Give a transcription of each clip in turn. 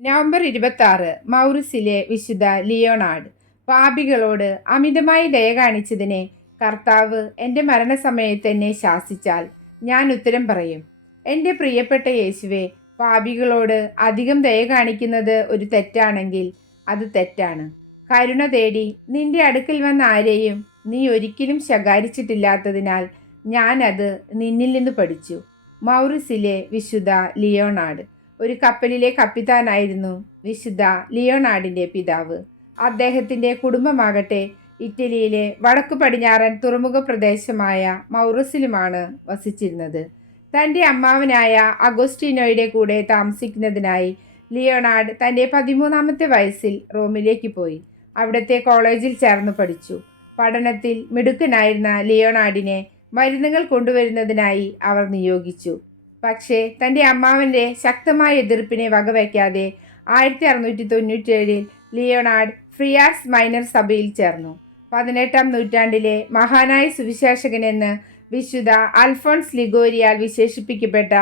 November ഇരുപത്തി മൗറിസിലെ വിശുദ്ധ Leonard പാപികളോട് അമിതമായി ദയ കാണിച്ചതിനെ കർത്താവ് എന്റെ മരണസമയത്ത് എന്നെ ശാസിച്ചാൽ ഞാൻ ഉത്തരം പറയും. എന്റെ പ്രിയപ്പെട്ട യേശുവെ പാപികളോട് അധികം ദയ കാണിക്കുന്നത് ഒരു തെറ്റാണെങ്കിൽ അത് തെറ്റാണ്. കരുണ തേടി നിന്റെ അടുക്കൽ വന്ന ആരെയും നീ ഒരിക്കലും ശകാരിച്ചിട്ടില്ലാത്തതിനാൽ ഞാനത് നിന്നിൽ നിന്ന് പഠിച്ചു. മൗറിസിലെ വിശുദ്ധ ലിയോണാർഡ് ഒരു കപ്പലിലെ കപ്പിത്താനായിരുന്നു വിശുദ്ധ ലിയോണാർഡിന്റെ പിതാവ്. അദ്ദേഹത്തിന്റെ കുടുംബമാകട്ടെ ഇറ്റലിയിലെ വടക്കു പടിഞ്ഞാറൻ തുറമുഖ പ്രദേശമായ മൗറസിലുമാണ് വസിച്ചിരുന്നത്. തന്റെ അമ്മാവനായ അഗോസ്റ്റീനോയുടെ കൂടെ താമസിക്കുന്നതിനായി ലിയോണാർഡ് തന്റെ പതിമൂന്നാമത്തെ വയസ്സിൽ റോമിലേക്ക് പോയി. അവിടുത്തെ കോളേജിൽ ചേർന്ന് പഠിച്ചു. പഠനത്തിൽ മിടുക്കനായിരുന്ന ലിയോണാർഡിനെ മരുന്നുകൾ കൊണ്ടുവരുന്നതിനായി അവർ നിയോഗിച്ചു. പക്ഷേ തന്റെ അമ്മാവന്റെ ശക്തമായ എതിർപ്പിനെ വകവയ്ക്കാതെ ആയിരത്തി അറുന്നൂറ്റി തൊണ്ണൂറ്റേഴിൽ ലിയോണാർഡ് ഫ്രിയാസ് മൈനർ സഭയിൽ ചേർന്നു. പതിനെട്ടാം നൂറ്റാണ്ടിലെ മഹാനായ സുവിശേഷകനെന്ന് വിശുദ്ധ അൽഫോൺസ് ലിഗോരിയാൽ വിശേഷിപ്പിക്കപ്പെട്ട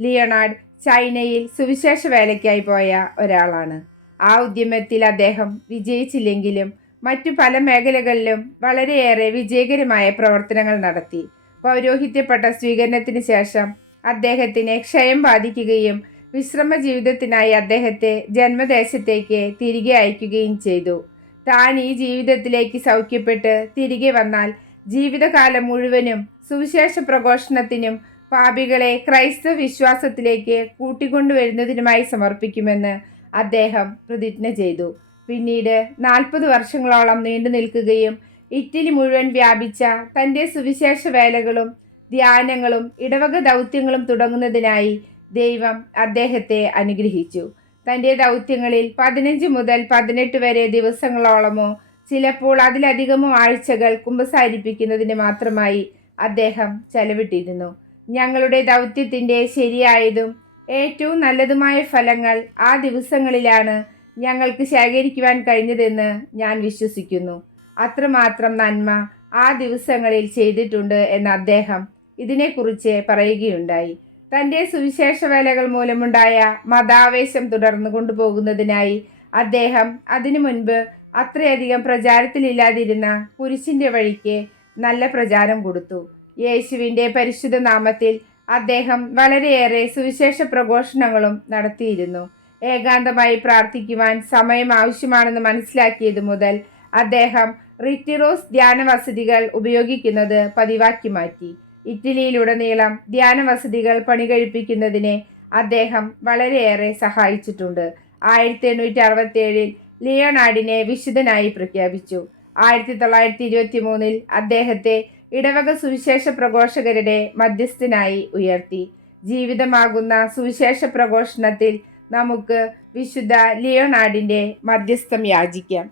ലിയോണാർഡ് ചൈനയിൽ സുവിശേഷ വേലയ്ക്കായി പോയ ഒരാളാണ്. ആ ഉദ്യമത്തിൽ അദ്ദേഹം വിജയിച്ചില്ലെങ്കിലും മറ്റു പല മേഖലകളിലും വളരെയേറെ വിജയകരമായ പ്രവർത്തനങ്ങൾ നടത്തി. പൗരോഹിത്യപ്പെട്ട സ്വീകരണത്തിന് ശേഷം അദ്ദേഹത്തിന് ക്ഷയം ബാധിക്കുകയും വിശ്രമ ജീവിതത്തിനായി അദ്ദേഹത്തെ ജന്മദേശത്തേക്ക് തിരികെ അയക്കുകയും ചെയ്തു. താൻ ഈ ജീവിതത്തിലേക്ക് സൗഖ്യപ്പെട്ട് തിരികെ വന്നാൽ ജീവിതകാലം മുഴുവനും സുവിശേഷ പ്രഘോഷണത്തിനും പാപികളെ ക്രൈസ്തവ വിശ്വാസത്തിലേക്ക് കൂട്ടിക്കൊണ്ടുവരുന്നതിനുമായി സമർപ്പിക്കുമെന്ന് അദ്ദേഹം പ്രതിജ്ഞ ചെയ്തു. പിന്നീട് നാൽപ്പത് വർഷങ്ങളോളം നീണ്ടു നിൽക്കുകയും ഇറ്റലി മുഴുവൻ വ്യാപിച്ച തന്റെ സുവിശേഷ വേലകളും ധ്യാനങ്ങളും ഇടവക ദൗത്യങ്ങളും തുടങ്ങുന്നതിനായി ദൈവം അദ്ദേഹത്തെ അനുഗ്രഹിച്ചു. തന്റെ ദൗത്യങ്ങളിൽ പതിനഞ്ച് മുതൽ പതിനെട്ട് വരെ ദിവസങ്ങളോളമോ ചിലപ്പോൾ അതിലധികമോ ആഴ്ചകൾ കുമ്പസാരിപ്പിക്കുന്നതിന് മാത്രമായി അദ്ദേഹം ചെലവിട്ടിരുന്നു. ഞങ്ങളുടെ ദൗത്യത്തിന്റെ ശരിയായതും ഏറ്റവും നല്ലതുമായ ഫലങ്ങൾ ആ ദിവസങ്ങളിലാണ് ഞങ്ങൾക്ക് ശേഖരിക്കുവാൻ കഴിഞ്ഞതെന്ന് ഞാൻ വിശ്വസിക്കുന്നു. അത്രമാത്രം നന്മ ആ ദിവസങ്ങളിൽ ചെയ്തിട്ടുണ്ട് എന്ന് അദ്ദേഹം ഇതിനെക്കുറിച്ച് പറയുകയുണ്ടായി. തന്റെ സുവിശേഷ വേലകൾ മൂലമുണ്ടായ മതാവേശം തുടർന്നു കൊണ്ടുപോകുന്നതിനായി അദ്ദേഹം അതിനു മുൻപ് അത്രയധികം പ്രചാരത്തിലില്ലാതിരുന്ന കുരിശിന്റെ വഴിക്ക് നല്ല പ്രചാരം കൊടുത്തു. യേശുവിന്റെ പരിശുദ്ധ നാമത്തിൽ അദ്ദേഹം വളരെയേറെ സുവിശേഷ പ്രഘോഷണങ്ങളും നടത്തിയിരുന്നു. ഏകാന്തമായി പ്രാർത്ഥിക്കുവാൻ സമയം ആവശ്യമാണെന്ന് മനസ്സിലാക്കിയതു മുതൽ അദ്ദേഹം റിറ്റിറോസ് ധ്യാന വസതികൾ ഉപയോഗിക്കുന്നത് പതിവാക്കി മാറ്റി. ഇറ്റലിയിലുടനീളം ധ്യാന വസതികൾ പണികഴിപ്പിക്കുന്നതിനെ അദ്ദേഹം വളരെയേറെ സഹായിച്ചിട്ടുണ്ട്. ആയിരത്തി എണ്ണൂറ്റി അറുപത്തി ഏഴിൽ ലിയോണാർഡിനെ വിശുദ്ധനായി പ്രഖ്യാപിച്ചു. ആയിരത്തി തൊള്ളായിരത്തി ഇരുപത്തി മൂന്നിൽ അദ്ദേഹത്തെ ഇടവക സുവിശേഷ പ്രഘോഷകരുടെ മധ്യസ്ഥനായി ഉയർത്തി. ജീവിതമാകുന്ന സുവിശേഷ പ്രഘോഷണത്തിൽ നമുക്ക് വിശുദ്ധ ലിയോണാർഡിന്റെ മധ്യസ്ഥം യാചിക്കാം.